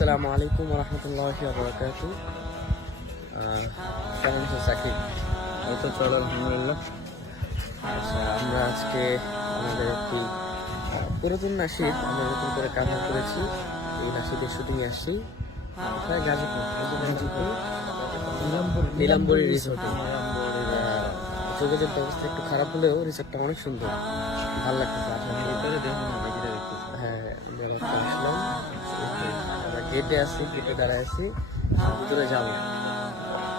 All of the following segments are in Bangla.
আসসালামু আলাইকুম ওয়া রাহমাতুল্লাহি ওয়া বারাকাতুহু। কেমন আছেন সাকিব? এই তো চলো আলহামদুলিল্লাহ। আচ্ছা, আমরা আজকে আমাদের একটি পুরাতন নাশিদ আমরা নতুন করে কাভার করেছি। এই নাশিদের শুটিংয়ে আসছি কোথায়? গাজীপুর নীলাম্বরী রিসোর্টে। যোগাযোগ ব্যবস্থা একটু খারাপ হলেও রিসোর্টটা অনেক সুন্দর, ভালো লাগতেছে। ভিতরে দেখুন না, বাইরে দেখতেছি। হ্যাঁ, বেড়াতে আসলাম। আমরা গেটে আছি, গেটে দাঁড়ায় আছি, ভিতরে যাবো।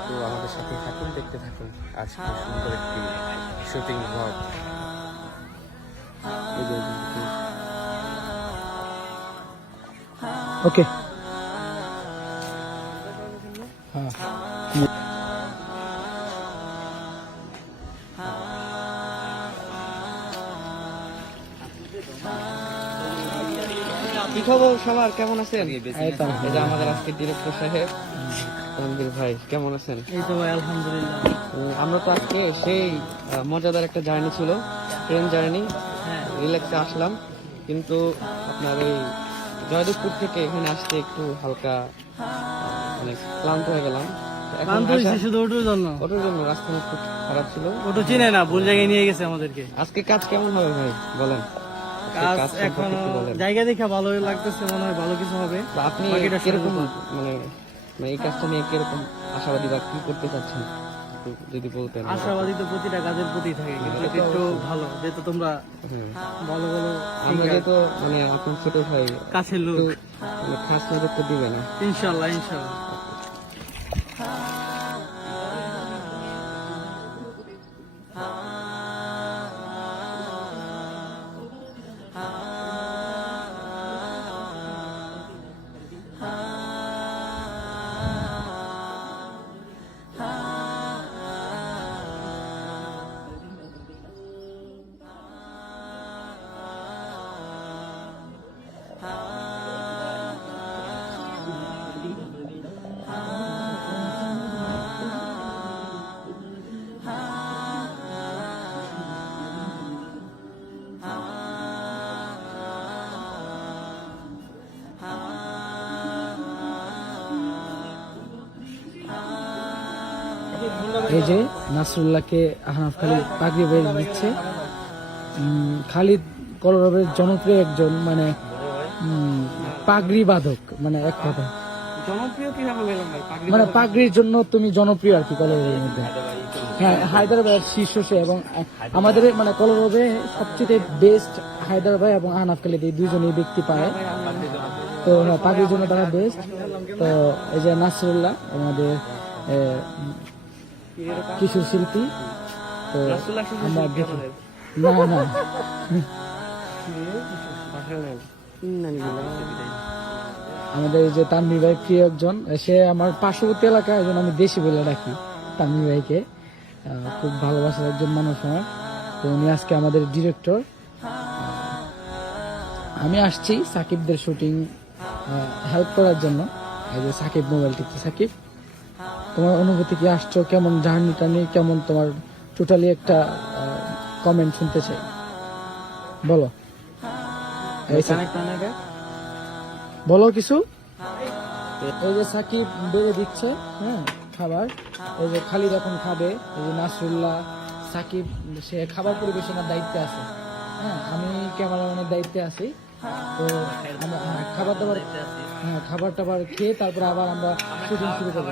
তো আমাদের সাথে থাকুন, দেখতে থাকুন আজকে সুন্দর একটি শুটিং ব্লগ। ওকে, হ্যাঁ। কি খবর সবার, কেমন আছেন? এই তো এই যে আমাদের আজকে ডিরেক্টর সাহেব তানভীর ভাই, কেমন আছেন? এই তো ভাই আলহামদুলিল্লাহ। আমরা তো আজকে সেই মজাদার একটা জার্নি ছিল, ট্রেন জার্নি, রিল্যাক্সে আসলাম। কিন্তু আপনার এই জয়দেবপুর থেকে এখানে আসতে একটু হালকা মানে ক্লান্ত হয়ে গেলাম। শুধু ওটার জন্য, ওটার জন্য রাস্তা খুব খারাপ ছিল। ওটা চিনে না, ভুল জায়গায় নিয়ে গেছে আমাদেরকে। আজকে কাজ কেমন হবে ভাই বলেন? আজকের কাজ সম্পর্কে এখন একটু বলেন। জায়গা দেখে ভালো লাগতেছে, মনে হয় ভালো কিছু হবে। বা আপনি বাকিটা কিরকম শুরু মানে মানে এই কাজটা নিয়ে কিরকম আশাবাদী বা কি করতে চাচ্ছেন একটু যদি বলতেন। আশাবাদী তো প্রতিটা কাজের প্রতি থাকে, কিন্তু এটা একটু ভালো যেহেতু তোমরা হ্যাঁ, ভালো ভালো আমরা যেহেতু মানে এখন ছোট ভাই কাছের লোক, একটু মানে খাস নজর তো দিবে না। ইনশাল্লাহ ইনশাল্লাহ। এই যে নাসরুল্লাহকে আহনাফ খালিদ পাগড়ি বেঁধে দিচ্ছে। খালিদ কলরবের জনপ্রিয় একজন মানে পাগড়ি বাদক, মানে এক কথা জনপ্রিয় কিভাবে বললাম ভাই? মানে পাগড়ির জন্য তুমি জনপ্রিয় আর কি কলরবের মধ্যে। হ্যাঁ, হায়দ্রাবাদ শীর্ষ সে, এবং আমাদের মানে কলরবে সবচেয়ে বেস্ট হায়দ্রাবাদ এবং আহনাফ খালিদ এই দুইজনই ব্যক্তি পায়। তো হ্যাঁ, পাগড়ির জন্য তারা বেস্ট। তো এই যে নাসরুল্লাহ আমাদের কিশোর শিল্পী। তো আমরা দেখি না না আমাদের এই যে তানভীর ভাই প্রিয় একজন, সে আমার পার্শ্ববর্তী এলাকা, একজন আমি দেশি বলে ডাকি তানভীর ভাইকে। খুব ভালোবাসার একজন মানুষ আমার। তো উনি আজকে আমাদের ডিরেক্টর। আমি আসছি সাকিবদের শুটিং হেল্প করার জন্য। এই যে সাকিব মোবাইল টিপছে। সাকিব, তোমার অনুভূতি কি? আসছো কেমন, জার্নিটা নিয়ে কেমন, তোমার টোটালি একটা কমেন্ট শুনতে চাই, বলো। বলো কিছু। এই যে সাকিব বেড়ে দিচ্ছে, হ্যাঁ, খাবার। এই যে খালিদ এখন খাবে। এই যে নাসরুল্লাহ, সাকিব সে খাবার পরিবেশনের দায়িত্বে আছে। হ্যাঁ, আমি ক্যামেরাম্যানের দায়িত্বে আছি। তো আমরা খাবার দাবার, হ্যাঁ, খাবার টাবার খেয়ে তারপরে আবার আমরা শুটিং শুরু করবো।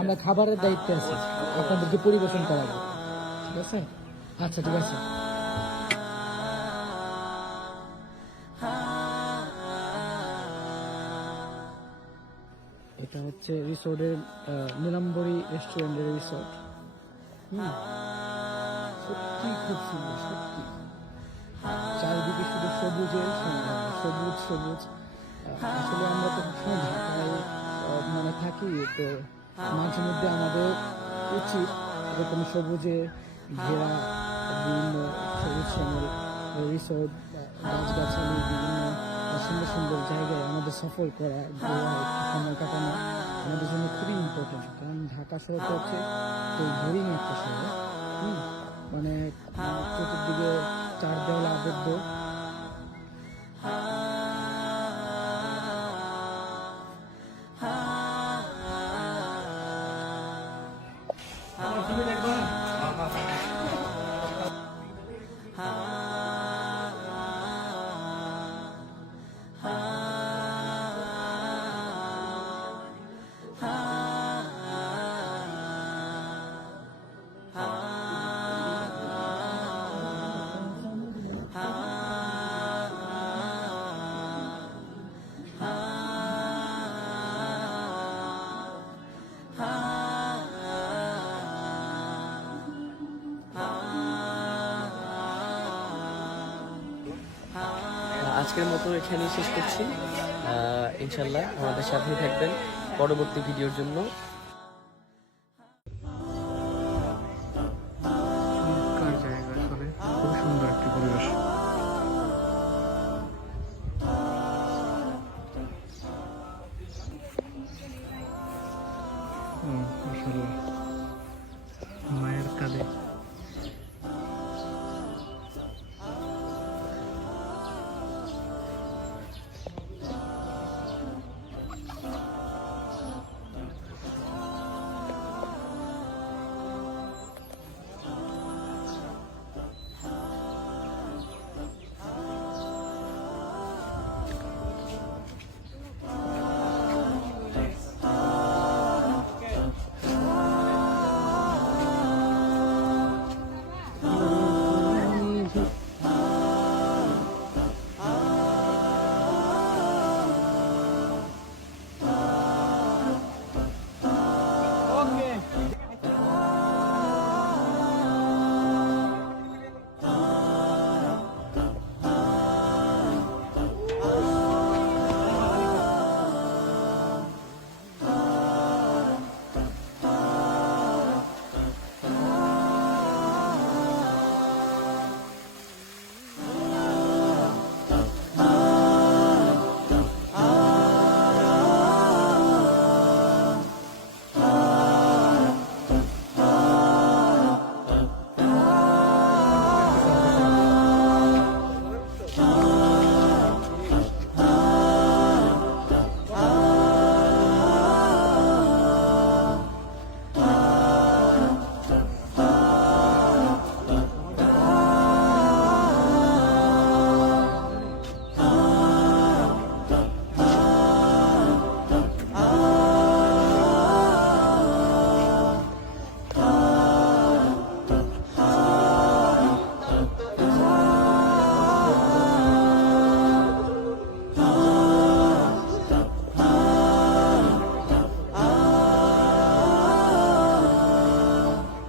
আমরা খাবারের দায়িত্বে আছি, আপনাদেরকে পরিবেশন করাবো, ঠিক আছে? আচ্ছা, ঠিক আছে। এটা হচ্ছে রিসোর্টের নীলাম্বরী রেস্টুরেন্টের রিসোর্ট। সত্যি খুব সুন্দর, সত্যি। চারিদিকে শুধু সবুজের সবুজ সবুজ। আসলে আমরা তো সবসময় ঢাকায় মানে থাকি, তো মাঝে মধ্যে আমাদের উচিত এরকম সবুজে ঘেরা বিভিন্ন সবুজ শ্যামল রিসোর্ট, গাছগাছালি, বিভিন্ন সুন্দর সুন্দর জায়গায় আমাদের সফর করা, ঘোরা, একটু সময় কাটানো আমাদের জন্য খুবই ইম্পর্টেন্ট। কারণ ঢাকা শহরটা হচ্ছে তো বোরিং একটা শহর। মানে চতুর্দিকে চার দেওয়ালে আবদ্ধ। আজকের মতো এখানেই শেষ করছি। ইনশাল্লাহ আমাদের সাথেই থাকবেন পরবর্তী ভিডিওর জন্য। চমৎকার জায়গা, আসলে খুব সুন্দর একটি পরিবেশ। মাশাআল্লাহ, মায়ের কাঁধে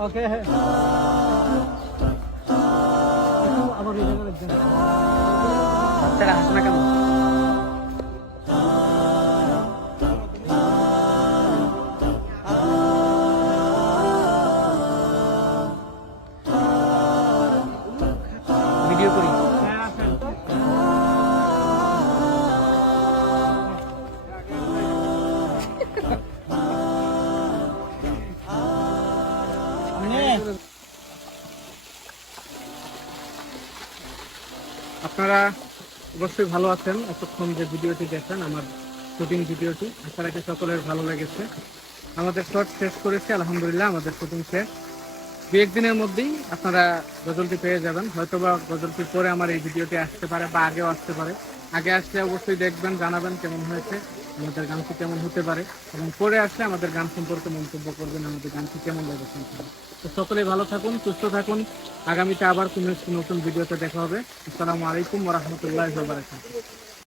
ওকে আবার এই জায়গায় লাগবে। বাচ্চারা হাসে না কেন? ভিডিও করি। আপনারা অবশ্যই ভালো আছেন এতক্ষণ যে ভিডিওটি দেখেন, আমার শুটিং ভিডিওটি। আশা রাখি সকলের ভালো লেগেছে। আমাদের শট শেষ করেছি, আলহামদুলিল্লাহ আমাদের শুটিং শেষ। দু একদিনের মধ্যেই আপনারা গজলটি পেয়ে যাবেন। হয়তোবা গজলটির পরে আমার এই ভিডিওটি আসতে পারে বা আগেও আসতে পারে। আগে আসলে অবশ্যই দেখবেন, জানাবেন কেমন হয়েছে, আমাদের গানটি কেমন হতে পারে, এবং পরে আসলে আমাদের গান সম্পর্কে মন্তব্য করবেন, আমাদের গানটি কেমন লেগেছে। তো সকলেই ভালো থাকুন, সুস্থ থাকুন। আগামীতে আবার কোনো একটি নতুন ভিডিওতে দেখা হবে। আসসালামু আলাইকুম ওয়া রাহমাতুল্লাহি ওয়া বারাকাতুহু।